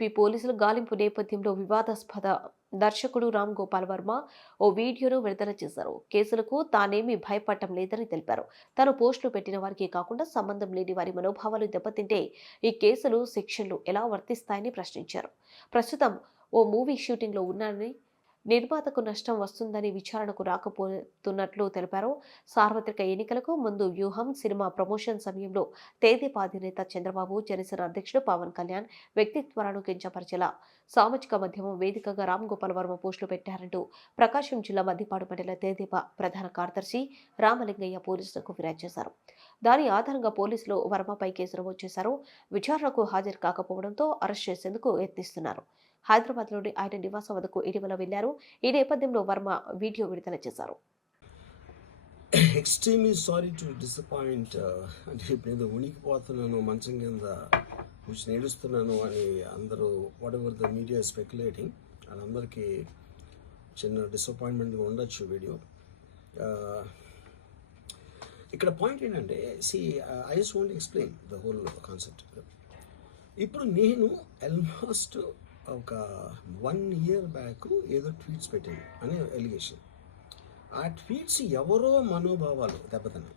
AP పోలీసులు గాలింపు నేపథ్యంలో వివాదాస్పద దర్శకుడు రామ్ గోపాల్ వర్మ ఓ వీడియోను విడుదల చేశారు. కేసులకు తానేమీ భయపడటం లేదని తెలిపారు. తాను పోస్టులు పెట్టిన వారికి కాకుండా సంబంధం లేని వారి మనోభావాలు దెబ్బతింటే ఈ కేసులు, శిక్షలు ఎలా వర్తిస్తాయని ప్రశ్నించారు. ప్రస్తుతం ఓ మూవీ షూటింగ్లో ఉన్నానని, నిర్మాతకు నష్టం వస్తుందని విచారణకు రాకపోతున్నట్లు తెలిపారు. సార్వత్రిక ఎన్నికలకు ముందు వ్యూహం, సినిమా ప్రమోషన్ సమయంలో తెదేపా అధినేత చంద్రబాబు, జనసేన అధ్యక్షుడు పవన్ కళ్యాణ్ వ్యక్తిత్వాలను కించపరిచేలా సామాజిక మాధ్యమం వేదికగా రామ్ గోపాల్ వర్మ పోస్టులు పెట్టారంటూ ప్రకాశం జిల్లా మద్దిపాడు మండల తెదేపా ప్రధాన కార్యదర్శి రామలింగయ్య పోలీసులకు ఫిర్యాదు చేశారు. దాని ఆధారంగా పోలీసులు వర్మపై కేసు నమోదు చేశారు. విచారణకు హాజరు కాకపోవడంతో అరెస్ట్ చేసేందుకు యత్నిస్తున్నారు. హైదరాబాద్లోని ఆయన నివాసం వద్దకు ఇటీవల వెళ్లారు. ఈ నేపథ్యంలో వర్మ వీడియో విడుదల చేశారు. ఎక్స్ట్రీమ్లీ సారీ టు డిసప్పాయింట్ అంటే ఇప్పుడు ఉనికిపోతున్నాను, మంచం కింద కూర్చొని ఏడుస్తున్నాను అని అందరూ what ever the media speculating, వాళ్ళందరికీ చిన్న డిసప్పాయింట్మెంట్గా ఉండొచ్చు వీడియో. ఇక్కడ పాయింట్ ఏంటంటే I just want explain the whole concept. ఇప్పుడు నేను ఆల్మోస్ట్ ఒక 1 year బ్యాక్ ఏదో ట్వీట్స్ పెట్టాను అనే ఎలిగేషన్. ఆ ట్వీట్స్ ఎవరో మనోభావాలు దెబ్బతిన్నాయి.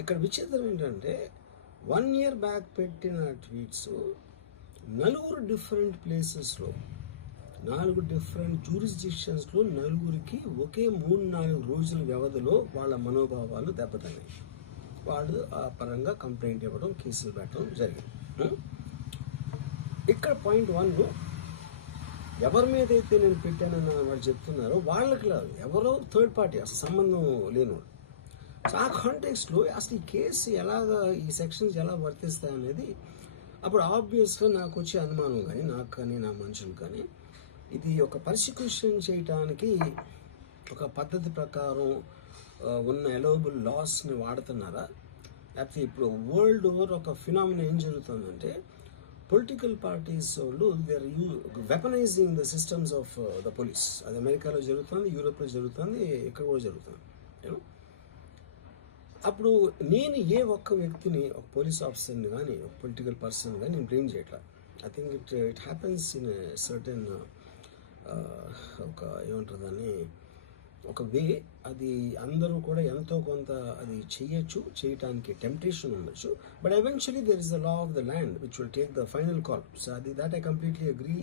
ఇక్కడ విచిత్రం ఏంటంటే 1 year బ్యాక్ పెట్టిన ట్వీట్స్ 4 డిఫరెంట్ ప్లేసెస్లో, 4 డిఫరెంట్ జ్యూరిస్డిక్షన్స్లో నలుగురికి ఒకే 3-4 రోజుల వ్యవధిలో వాళ్ళ మనోభావాలు దెబ్బతిన్నాయి. వాళ్ళు ఆ పరంగా కంప్లైంట్ ఇవ్వడం, కేసులు పెట్టడం జరిగింది. ఇక్కడ పాయింట్ 1, ఎవరి మీద అయితే నేను పెట్టానని వాడు చెప్తున్నారో వాళ్ళకి లేదు, ఎవరో థర్డ్ పార్టీ, అసలు సంబంధం లేనివాడు. సో ఆ కాంటెక్స్లో అసలు ఈ కేసు ఎలాగా, ఈ సెక్షన్స్ ఎలా వర్తిస్తాయి అనేది అప్పుడు ఆబ్వియస్గా నాకు వచ్చే అనుమానం కానీ, నాకు కానీ నా మనుషులు కానీ, ఇది ఒక పర్సిక్యూషన్ చేయటానికి ఒక పద్ధతి ప్రకారం ఉన్న ఎలవబుల్ లాస్ని వాడుతున్నారా, లేకపోతే ఇప్పుడు వరల్డ్ ఓవర్ ఒక ఫినామినా ఏం జరుగుతుందంటే పొలిటికల్ పార్టీస్ వాళ్ళు they are weaponising the systems of the police. అది అమెరికాలో జరుగుతుంది, యూరోప్లో జరుగుతుంది, ఇక్కడ కూడా జరుగుతుంది. అప్పుడు నేను ఏ ఒక్క వ్యక్తిని, ఒక పోలీస్ ఆఫీసర్ని కానీ, ఒక పొలిటికల్ పర్సన్ కానీ నేను బ్లేమ్ చేయట్లా. I think it happens in certain ఒక ఏమంటారు దాన్ని, ఒక వే. అది అందరూ కూడా ఎంతో కొంత అది చేయటానికి టెంప్టేషన్ ఉండొచ్చు. But eventually there is the law of the land which will take the final call. So అది that I completely agree,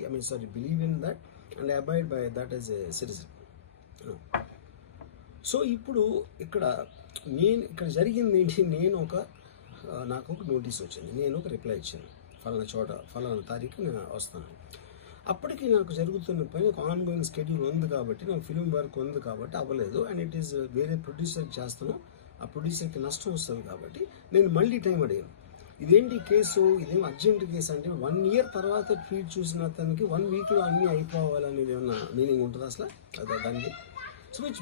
believe in that and I abide by that as a citizen. So ఇప్పుడు ఇక్కడ జరిగింది ఏంటి, నాకు ఒక notice వచ్చింది, నేను ఒక రిప్లై ఇచ్చాను, ఫలానా చోట ఫలానా తారీఖు నేను వస్తాను. అప్పటికి నాకు జరుగుతున్న పని ఒక ఆన్గోయింగ్ స్కెడ్యూల్ ఉంది కాబట్టి, నాకు ఫిల్మ్ వర్క్ ఉంది కాబట్టి అవ్వలేదు. అండ్ ఇట్ ఈస్ వేరే ప్రొడ్యూసర్కి చేస్తాను, ఆ ప్రొడ్యూసర్కి నష్టం వస్తుంది కాబట్టి నేను మళ్ళీ టైం అడిగాను. ఇదేంటి కేసు, ఇదేం అర్జెంట్ కేసు అంటే 1 year తర్వాత ట్వీట్ చూసిన అతనికి 1 weekలో అన్నీ అయిపోవాలనేది ఏమన్నా మీనింగ్ ఉంటుంది అసలు దానికి? So which